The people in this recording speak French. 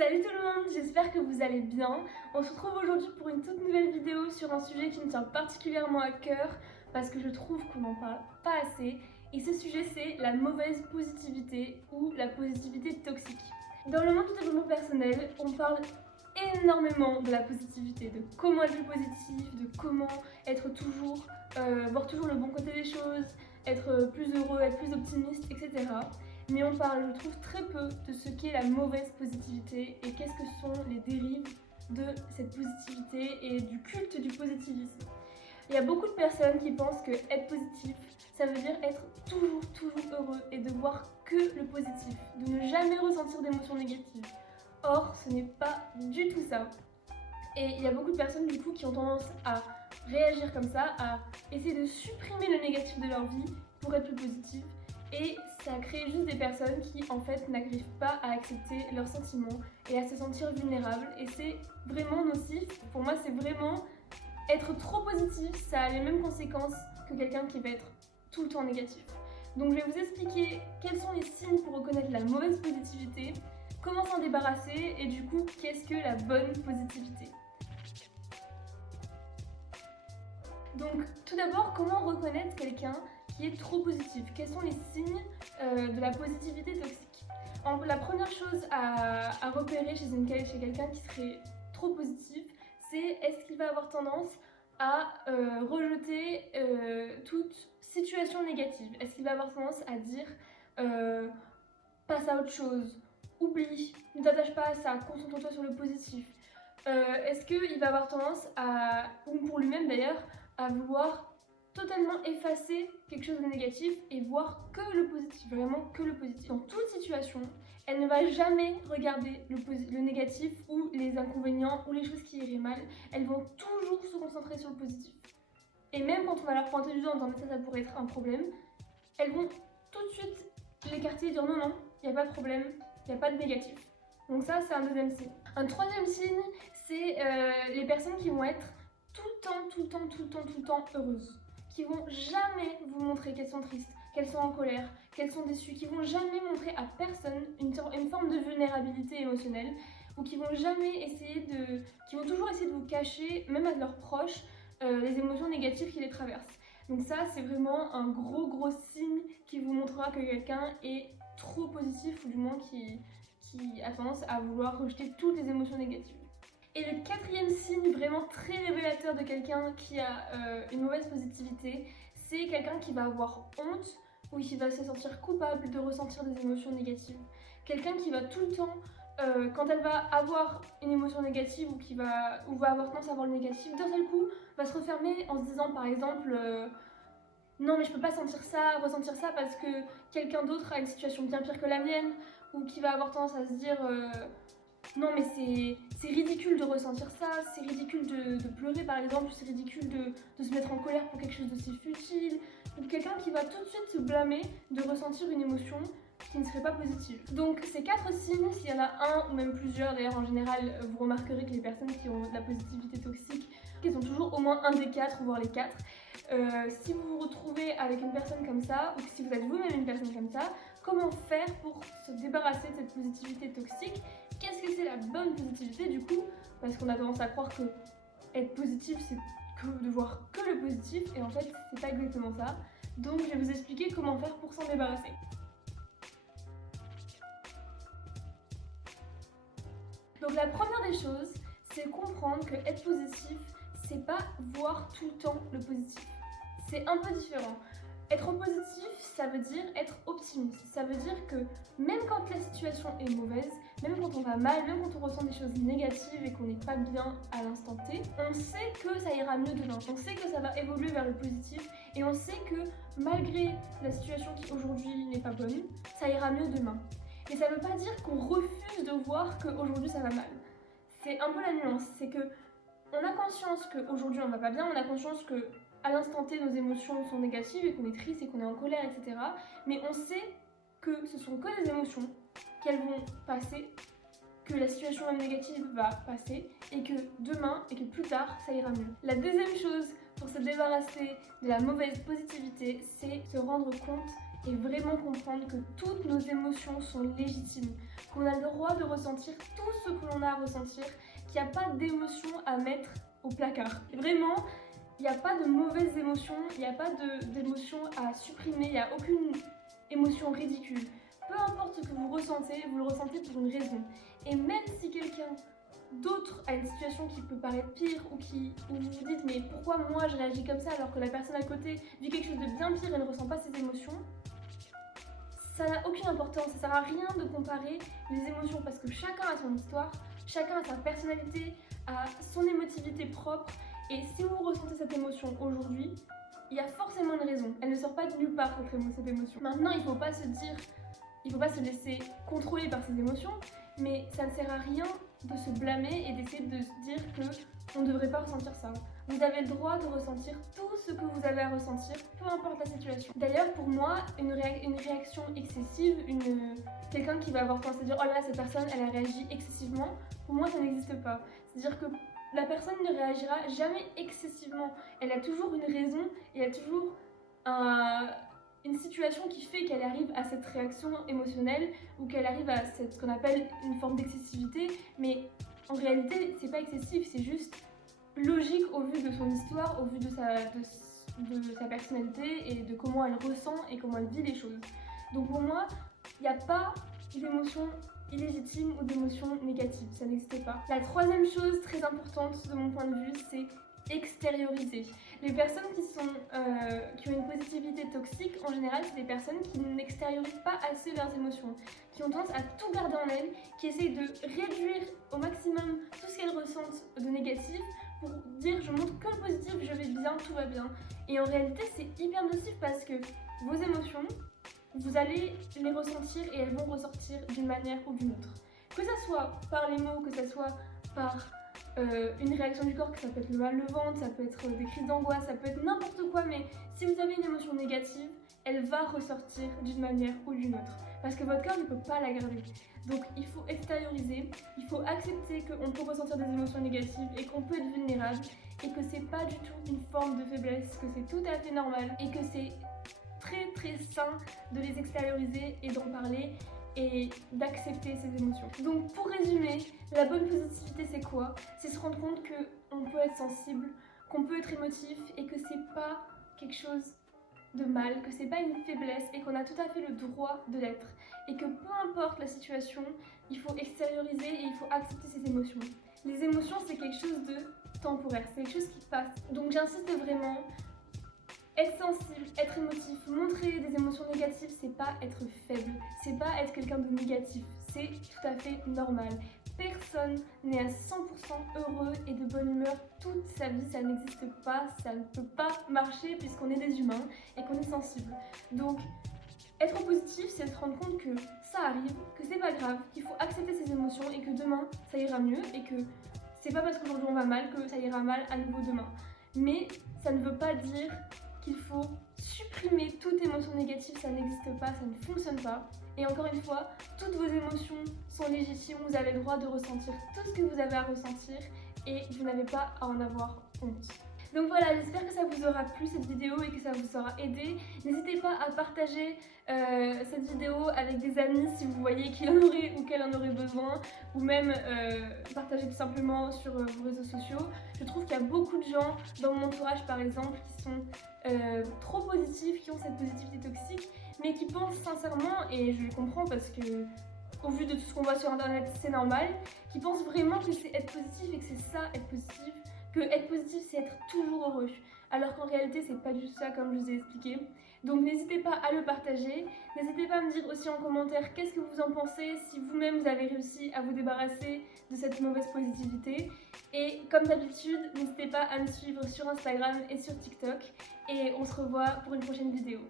Salut tout le monde, j'espère que vous allez bien. On se retrouve aujourd'hui pour une toute nouvelle vidéo sur un sujet qui me tient particulièrement à cœur parce que je trouve qu'on n'en parle pas assez. Et ce sujet, c'est la mauvaise positivité ou la positivité toxique. Dans le monde du développement personnel, on parle énormément de la positivité, de comment être positif, de comment être toujours, voir toujours le bon côté des choses, être plus heureux, être plus optimiste, etc. Mais on parle, je trouve, très peu de ce qu'est la mauvaise positivité et qu'est-ce que sont les dérives de cette positivité et du culte du positivisme. Il y a beaucoup de personnes qui pensent que être positif, ça veut dire être toujours heureux et de voir que le positif, de ne jamais ressentir d'émotions négatives. Or, ce n'est pas du tout ça. Et il y a beaucoup de personnes du coup qui ont tendance à réagir comme ça, à essayer de supprimer le négatif de leur vie pour être plus positif. Et ça crée juste des personnes qui en fait n'arrivent pas à accepter leurs sentiments et à se sentir vulnérables. Et c'est vraiment nocif. Pour moi, c'est vraiment être trop positif, ça a les mêmes conséquences que quelqu'un qui va être tout le temps négatif. Donc je vais vous expliquer quels sont les signes pour reconnaître la mauvaise positivité, comment s'en débarrasser et du coup qu'est-ce que la bonne positivité. Donc tout d'abord, comment reconnaître quelqu'un qui est trop positif? Quels sont les signes de la positivité toxique? La première chose à repérer chez quelqu'un qui serait trop positif, c'est est-ce qu'il va avoir tendance à rejeter toute situation négative? Est-ce qu'il va avoir tendance à dire passe à autre chose, oublie, ne t'attache pas à ça, concentre-toi sur le positif? Est-ce qu'il va avoir tendance à, ou pour lui-même d'ailleurs, à vouloir totalement effacer quelque chose de négatif et voir que le positif, vraiment que le positif. Dans toute situation, elle ne va jamais regarder le négatif ou les inconvénients ou les choses qui iraient mal. Elles vont toujours se concentrer sur le positif. Et même quand on va leur pointer du doigt en disant mais ça pourrait être un problème, elles vont tout de suite l'écarter et dire non, non, il n'y a pas de problème, il n'y a pas de négatif. Donc ça, c'est un deuxième signe. Un troisième signe, c'est les personnes qui vont être tout le temps heureuses, qui vont jamais vous montrer qu'elles sont tristes, qu'elles sont en colère, qu'elles sont déçues, qui vont jamais montrer à personne une forme de vulnérabilité émotionnelle, ou qui vont jamais qui vont toujours essayer de vous cacher, même à leurs proches, les émotions négatives qui les traversent. Donc ça, c'est vraiment un gros signe qui vous montrera que quelqu'un est trop positif, ou du moins qui a tendance à vouloir rejeter toutes les émotions négatives. Et le quatrième signe vraiment très révélateur de quelqu'un qui a une mauvaise positivité, c'est quelqu'un qui va avoir honte ou qui va se sentir coupable de ressentir des émotions négatives. Quelqu'un qui va tout le temps, quand elle va avoir une émotion négative ou va avoir tendance à avoir le négatif, d'un seul coup va se refermer en se disant par exemple non mais je peux pas ressentir ça parce que quelqu'un d'autre a une situation bien pire que la mienne, ou qui va avoir tendance à se dire non mais c'est ridicule de ressentir ça, c'est ridicule de pleurer par exemple, c'est ridicule de se mettre en colère pour quelque chose d'aussi futile, ou quelqu'un qui va tout de suite se blâmer de ressentir une émotion qui ne serait pas positive. Donc ces 4 signes, s'il y en a un ou même plusieurs, d'ailleurs en général vous remarquerez que les personnes qui ont de la positivité toxique, elles ont toujours au moins un des 4, voire les 4. Si vous vous retrouvez avec une personne comme ça, ou si vous êtes vous-même une personne comme ça, comment faire pour se débarrasser de cette positivité toxique? Qu'est-ce que c'est la bonne positivité du coup? Parce qu'on a tendance à croire que être positif c'est de voir que le positif, et en fait c'est pas exactement ça. Donc je vais vous expliquer comment faire pour s'en débarrasser. Donc la première des choses, c'est comprendre que être positif, c'est pas voir tout le temps le positif. C'est un peu différent. Être positif, ça veut dire être optimiste. Ça veut dire que même quand la situation est mauvaise, même quand on va mal, même quand on ressent des choses négatives et qu'on n'est pas bien à l'instant T, on sait que ça ira mieux demain. On sait que ça va évoluer vers le positif et on sait que malgré la situation qui aujourd'hui n'est pas bonne, ça ira mieux demain. Et ça ne veut pas dire qu'on refuse de voir qu'aujourd'hui ça va mal. C'est un peu la nuance, c'est que on a conscience qu'aujourd'hui on va pas bien, on a conscience que à l'instant T nos émotions sont négatives et qu'on est triste et qu'on est en colère, etc. Mais on sait que ce sont que des émotions, qu'elles vont passer, que la situation même négative va passer et que demain et que plus tard ça ira mieux. La deuxième chose pour se débarrasser de la mauvaise positivité, c'est se rendre compte et vraiment comprendre que toutes nos émotions sont légitimes, qu'on a le droit de ressentir tout ce que l'on a à ressentir, qu'il n'y a pas d'émotion à mettre au placard. Vraiment, il n'y a pas de mauvaises émotions, il n'y a pas d'émotions à supprimer, il n'y a aucune émotion ridicule. Peu importe ce que vous le ressentez pour une raison. Et même si quelqu'un d'autre a une situation qui peut paraître pire ou où vous vous dites mais pourquoi moi je réagis comme ça alors que la personne à côté vit quelque chose de bien pire et ne ressent pas ses émotions, ça n'a aucune importance, ça sert à rien de comparer les émotions parce que chacun a son histoire, chacun a sa personnalité, a son émotivité propre et si vous ressentez cette émotion aujourd'hui, il y a forcément une raison, elle ne sort pas de nulle part cette émotion. Maintenant il ne faut pas se laisser contrôler par ces émotions, mais ça ne sert à rien de se blâmer et d'essayer de se dire qu'on ne devrait pas ressentir ça. Vous avez le droit de ressentir tout ce que vous avez à ressentir, peu importe la situation. D'ailleurs, pour moi, une réaction excessive, quelqu'un qui va avoir tendance à dire « Oh là là, cette personne, elle a réagi excessivement », pour moi, ça n'existe pas. C'est-à-dire que la personne ne réagira jamais excessivement. Elle a toujours une raison et elle a toujours une situation qui fait qu'elle arrive à cette réaction émotionnelle ou qu'elle arrive à ce qu'on appelle une forme d'excessivité, mais en réalité c'est pas excessif, c'est juste logique au vu de son histoire, au vu de sa personnalité et de comment elle ressent et comment elle vit les choses. Donc pour moi, il n'y a pas d'émotion illégitime ou d'émotion négative, ça n'existe pas. La troisième chose très importante de mon point de vue, c'est extérioriser. Les personnes qui ont une positivité toxique, en général, c'est des personnes qui n'extériorisent pas assez leurs émotions, qui ont tendance à tout garder en elles, qui essayent de réduire au maximum tout ce qu'elles ressentent de négatif pour dire je montre que le positif, je vais bien, tout va bien. Et en réalité, c'est hyper nocif parce que vos émotions, vous allez les ressentir et elles vont ressortir d'une manière ou d'une autre. Que ça soit par les mots, que ça soit par une réaction du corps, que ça peut être le mal de ventre, ça peut être des crises d'angoisse, ça peut être n'importe quoi, mais si vous avez une émotion négative, elle va ressortir d'une manière ou d'une autre, parce que votre corps ne peut pas la garder. Donc il faut extérioriser, il faut accepter qu'on peut ressentir des émotions négatives et qu'on peut être vulnérable, et que c'est pas du tout une forme de faiblesse, que c'est tout à fait normal, et que c'est très très sain de les extérioriser et d'en parler, et d'accepter ses émotions. Donc pour résumer, la bonne positivité c'est quoi? C'est se rendre compte qu'on peut être sensible, qu'on peut être émotif et que c'est pas quelque chose de mal, que c'est pas une faiblesse et qu'on a tout à fait le droit de l'être. Et que peu importe la situation, il faut extérioriser et il faut accepter ses émotions. Les émotions c'est quelque chose de temporaire, c'est quelque chose qui passe. Donc j'insiste vraiment. Être sensible, être émotif, montrer des émotions négatives, c'est pas être faible, c'est pas être quelqu'un de négatif, c'est tout à fait normal. Personne n'est à 100% heureux et de bonne humeur toute sa vie, ça n'existe pas, ça ne peut pas marcher puisqu'on est des humains et qu'on est sensible. Donc, être positif, c'est se rendre compte que ça arrive, que c'est pas grave, qu'il faut accepter ses émotions et que demain, ça ira mieux et que c'est pas parce qu'aujourd'hui on va mal que ça ira mal à nouveau demain. Mais ça ne veut pas dire qu'il faut supprimer toute émotion négative, ça n'existe pas, ça ne fonctionne pas. Et encore une fois, toutes vos émotions sont légitimes, vous avez le droit de ressentir tout ce que vous avez à ressentir et vous n'avez pas à en avoir honte. Donc voilà, j'espère que ça vous aura plu cette vidéo et que ça vous aura aidé. N'hésitez pas à partager cette vidéo avec des amis si vous voyez qu'il en aurait ou qu'elle en aurait besoin, ou même partager tout simplement sur vos réseaux sociaux. Je trouve qu'il y a beaucoup de gens dans mon entourage par exemple qui sont trop positifs, qui ont cette positivité toxique, mais qui pensent sincèrement, et je le comprends parce que au vu de tout ce qu'on voit sur internet c'est normal, qui pensent vraiment que c'est être positif et que c'est ça être positif, que être positif c'est être toujours heureux, alors qu'en réalité c'est pas du tout ça comme je vous ai expliqué. Donc n'hésitez pas à le partager, n'hésitez pas à me dire aussi en commentaire qu'est-ce que vous en pensez, si vous-même vous avez réussi à vous débarrasser de cette mauvaise positivité. Et comme d'habitude, n'hésitez pas à me suivre sur Instagram et sur TikTok, et on se revoit pour une prochaine vidéo.